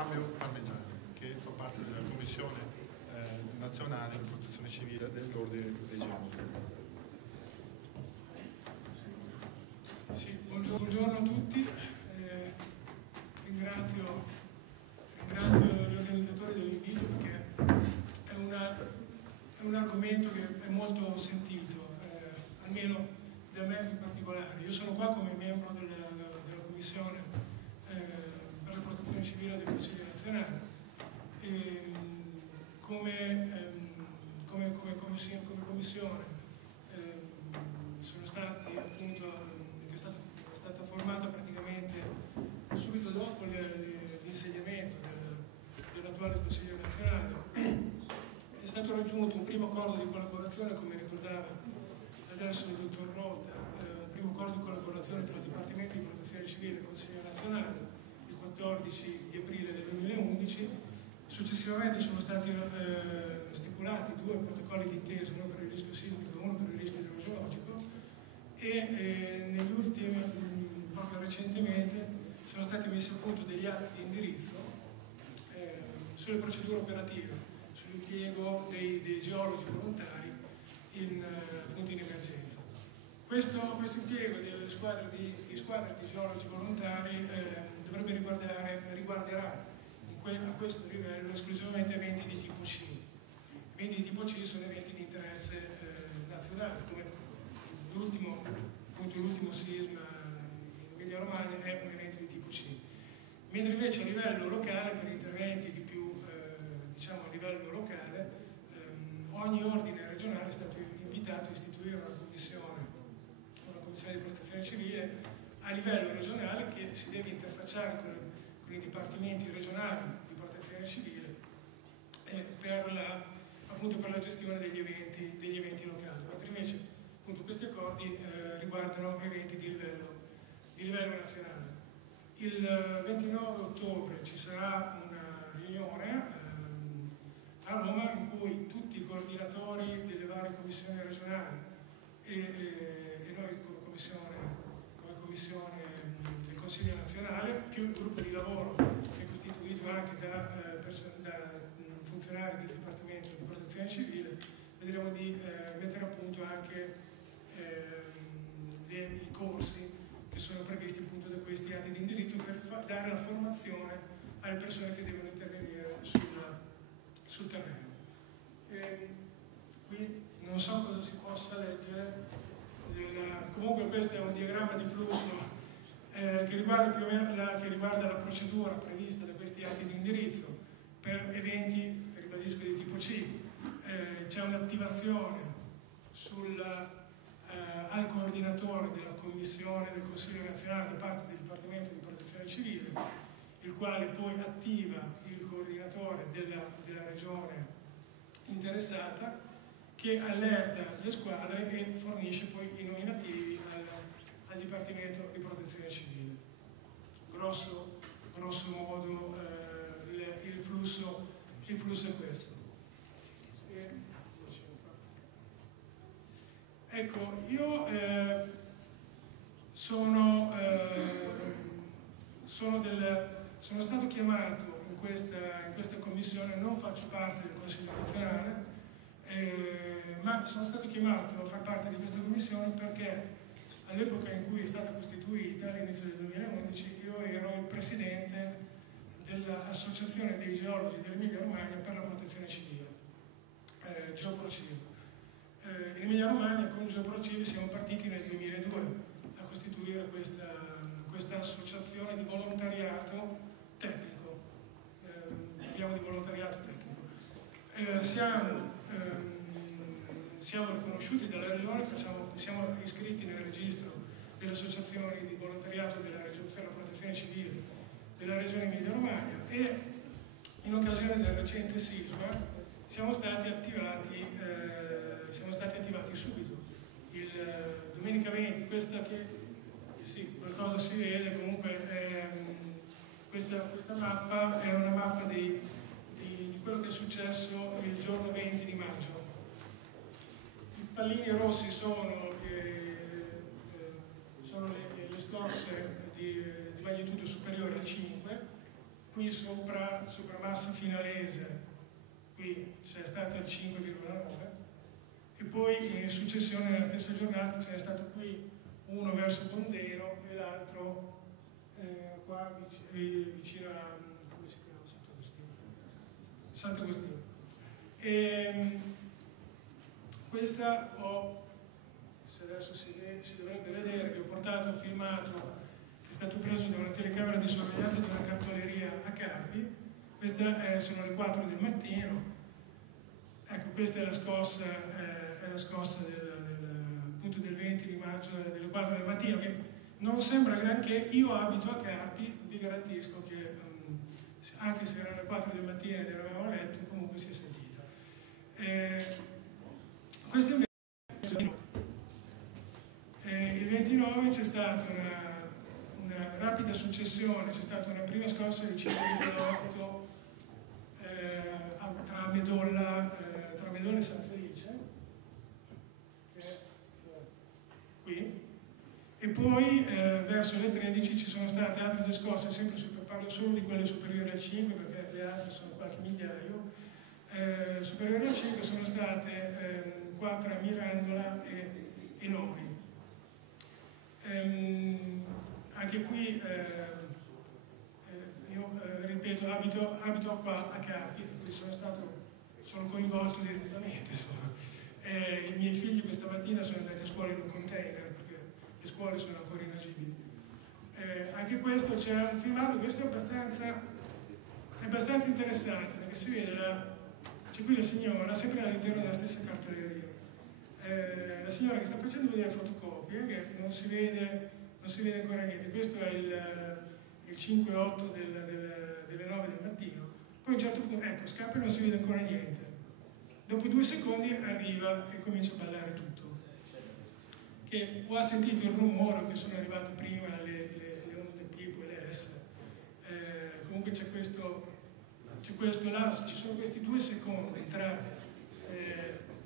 Fabio Parmigiani, che fa parte della Commissione nazionale di protezione civile dell'Ordine dei Geologi. Sì, buongiorno a tutti, ringrazio gli organizzatori dell'invito perché è un argomento che è molto sentito, almeno da me in particolare. Io sono qua come membro della Commissione per la protezione civile del Consiglio nazionale e come commissione sono stati appunto che è stata formata praticamente subito dopo l'insediamento dell'attuale Consiglio nazionale. È stato raggiunto un primo accordo di collaborazione, come ricordava adesso il dottor Rota, un primo accordo di collaborazione tra il Dipartimento di Protezione Civile e il Consiglio nazionale il 14 di aprile del 2011. Successivamente sono stati stipulati due protocolli di intesa, uno per il rischio sismico e uno per il rischio idrogeologico, e negli ultimi, proprio recentemente, sono stati messi a punto degli atti di indirizzo sulle procedure operative, sull'impiego dei geologi volontari appunto in emergenza. Questo impiego delle squadre di geologi volontari riguarderà a questo livello esclusivamente eventi di tipo C. Eventi di tipo C sono eventi di interesse nazionale, come l'ultimo sisma in Emilia Romagna è un evento di tipo C. Mentre invece a livello locale, per interventi di più diciamo a livello locale, ogni ordine regionale è stato invitato a istituire una commissione di protezione civile a livello regionale che si deve interfacciare con i dipartimenti regionali di protezione civile appunto per la gestione degli eventi locali, mentre invece appunto questi accordi riguardano eventi di livello nazionale. Il 29 ottobre ci sarà una riunione a Roma in cui tutti i coordinatori delle varie commissioni regionali e noi come commissione del Consiglio nazionale, più il gruppo di lavoro che è costituito anche da funzionari del Dipartimento di Protezione Civile, vedremo di mettere a punto anche i corsi che sono previsti appunto da questi atti di indirizzo per dare la formazione alle persone che devono intervenire sul terreno. Qui non so cosa si possa leggere, comunque questo è un diagramma di flusso che riguarda più o meno la procedura prevista da questi atti di indirizzo per eventi, ribadisco, di tipo C. C'è un'attivazione al coordinatore della commissione del Consiglio nazionale da parte del Dipartimento di Protezione Civile, il quale poi attiva il coordinatore della regione interessata, che allerta le squadre e fornisce poi i nominativi al Dipartimento di Protezione Civile. Grosso modo il flusso è questo. Ecco, io sono stato chiamato in questa commissione, non faccio parte del Consiglio nazionale, ma sono stato chiamato a far parte di questa commissione perché all'epoca in cui è stata costituita, all'inizio del 2011, io ero il presidente dell'Associazione dei Geologi dell'Emilia Romagna per la protezione civile, GeoProCiv. In Emilia Romagna con GeoProCiv siamo partiti nel 2002 a costituire questa associazione di volontariato tecnico, parliamo di volontariato tecnico. Siamo riconosciuti dalla Regione, siamo iscritti nel registro delle associazioni di volontariato per la protezione civile della Regione Emilia Romagna e in occasione del recente sisma siamo stati attivati subito. Domenica 20, questa che sì, qualcosa si vede, comunque questa mappa è una mappa di quello che è successo il giorno 20 di maggio. I pallini rossi sono le scosse di magnitudo superiore al 5, qui sopra Massa Finalese, qui c'è stato il 5,9, e poi in successione nella stessa giornata ce n'è stato qui uno verso Tondero e l'altro qua vicino a come si chiama? Sant'Agostino. Questa se adesso si dovrebbe vedere, che ho portato un filmato che è stato preso da una telecamera di sorveglianza di una cartoleria a Carpi. Queste sono le 4 del mattino. Ecco, questa è la scossa appunto del 20 di maggio delle 4 del mattino, che non sembra granché. Io abito a Carpi, vi garantisco che anche se erano le 4 del mattino ed eravamo a letto, comunque si è sentita. Questo invece il 29 c'è stata una rapida successione, c'è stata una prima scossa di 5,8 tra Medolla e San Felice, qui, e poi verso le 13 ci sono state altre 2 scosse, sempre parlo solo di quelle superiori al 5 perché le altre sono qualche migliaio. Superiori al 5 sono state 4 a Mirandola e 9. Anche qui io ripeto, abito qua a Carpi, quindi sono coinvolto direttamente. I miei figli questa mattina sono andati a scuola in un container perché le scuole sono ancora inagibili. Anche questo c'è un filmato, questo è abbastanza interessante perché si vede c'è qui la signora sempre all'interno della stessa cartoleria. La signora che sta facendo delle fotocopie, che non si vede ancora niente. Questo è il 5-8 delle 9 del mattino. Poi a un certo punto, ecco, scappa e non si vede ancora niente. Dopo 2 secondi arriva e comincia a ballare tutto. Che o ha sentito il rumore, che sono arrivate prima le onde P e le S. Comunque c'è questo lasso, ci sono questi 2 secondi tra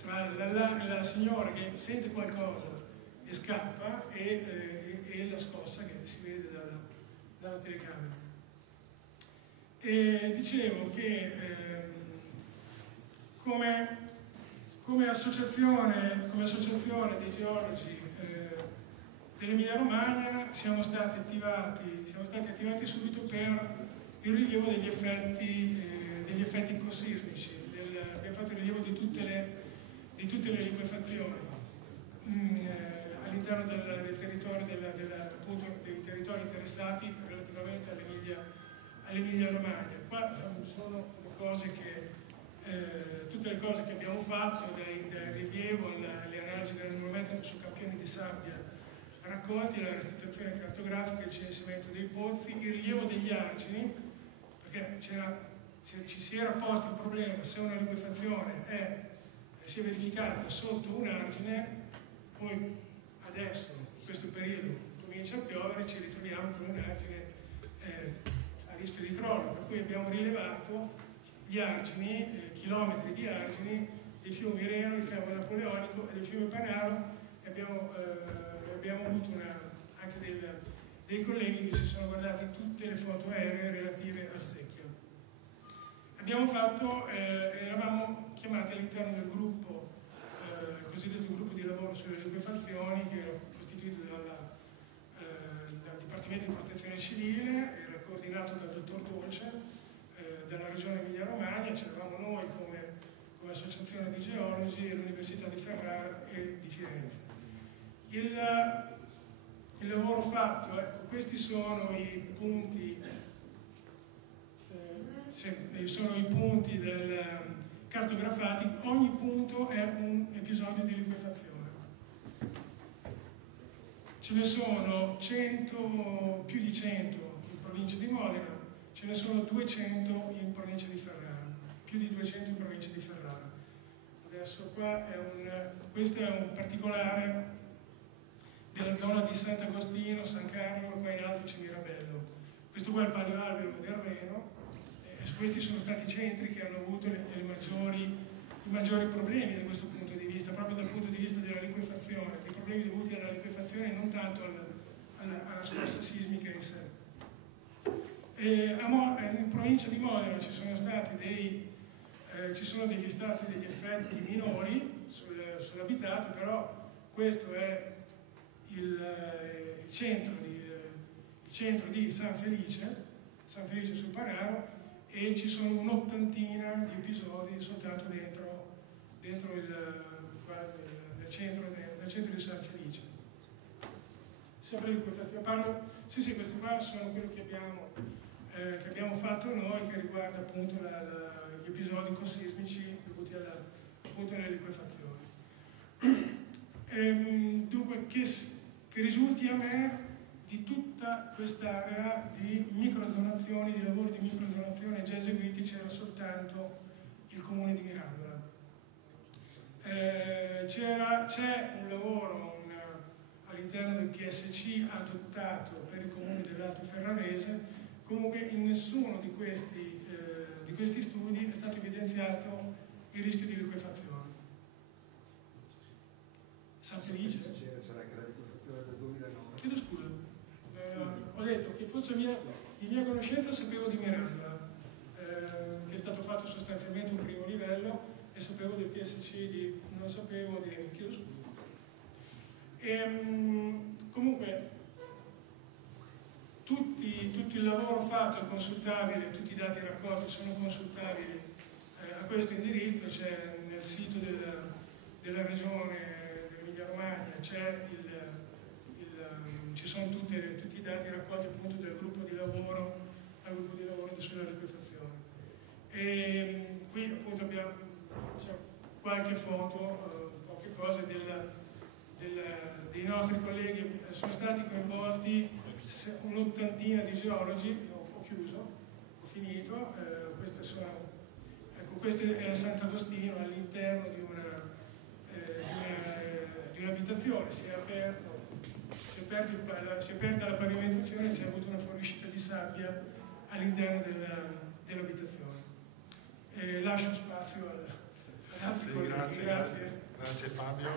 la signora che sente qualcosa e scappa e la scossa che si vede dalla telecamera. E dicevo che come associazione dei geologi dell'Emilia Romagna siamo stati attivati subito per il rilievo degli effetti ecosismici. Abbiamo fatto il rilievo di tutte le liquefazioni all'interno del territorio appunto, dei territori interessati relativamente all'Emilia Romagna. Qua sono tutte le cose che abbiamo fatto, dal rilievo alle analisi dell'annulometro su campioni di sabbia raccolti, la restituzione cartografica, il censimento dei pozzi, il rilievo degli argini, perché ci si era posto il problema se una liquefazione si è verificata sotto un argine, poi adesso in questo periodo comincia a piovere, ci ritroviamo con un argine a rischio di crollo, per cui abbiamo rilevato gli argini, chilometri di argini dei fiumi Reno, il Cavo Napoleonico e del fiume Panaro, e abbiamo avuto anche dei colleghi che si sono guardati tutte le foto aeree relative al secchio. Eravamo chiamati all'interno del gruppo, il cosiddetto gruppo di lavoro sulle liquefazioni, che era costituito dal Dipartimento di Protezione Civile, era coordinato dal dottor Dolce, dalla Regione Emilia Romagna, c'eravamo noi come associazione di geologi e l'Università di Ferrara e di Firenze. Il lavoro fatto, ecco, questi sono i punti cartografati, ogni punto è un episodio di liquefazione. Ce ne sono più di 100 in provincia di Modena, ce ne sono 200 in provincia di Ferrara, più di 200 in provincia di Ferrara. Adesso qua questo è un particolare della zona di Sant'Agostino, San Carlo, qua in alto c'è Mirabello. Questo qua è il Paleoalveo del Reno. Questi sono stati i centri che hanno avuto i maggiori problemi da questo punto di vista, proprio dal punto di vista della liquefazione, dei problemi dovuti alla liquefazione e non tanto alla scossa sismica in sé. In provincia di Modena ci sono degli stati degli effetti minori sull'abitato, però questo è il centro di San Felice sul Panaro, e ci sono un'ottantina di episodi soltanto dentro nel centro di San Felice. Sempre di liquefazione. Sì, questi qua sono quello che abbiamo fatto noi, che riguarda appunto gli episodi ecosismici dovuti appunto alle liquefazioni. Dunque, che risulti a me di tutta quest'area di microzonazioni, di lavori di microzonazione già eseguiti, c'era soltanto il comune di Mirandola. C'è un lavoro all'interno del PSC adottato per i comuni dell'Alto Ferrarese. Comunque in nessuno di questi studi è stato evidenziato il rischio di liquefazione. San Felice? C'era anche la liquefazione del 2009. Chiedo scusa, ho detto che forse di mia conoscenza sapevo di Mirandola, che è stato fatto sostanzialmente un primo livello, e sapevo del PSC, non sapevo di... chiedo scusa. Comunque tutto il lavoro fatto è consultabile, tutti i dati raccolti sono consultabili a questo indirizzo. C'è nel sito della regione dell'Emilia Romagna, ci sono tutti i dati raccolti appunto del gruppo di lavoro sulla liquefazione. E qui appunto c'è qualche foto, poche cose dei nostri colleghi. Sono stati coinvolti un'ottantina di geologi. Ho chiuso, ho finito. Questo è Sant'Agostino, all'interno di un'abitazione. Si è aperta la pavimentazione e c'è avuto una fuoriuscita di sabbia all'interno dell'abitazione. Lascio spazio ad altri colleghi. Grazie Fabio.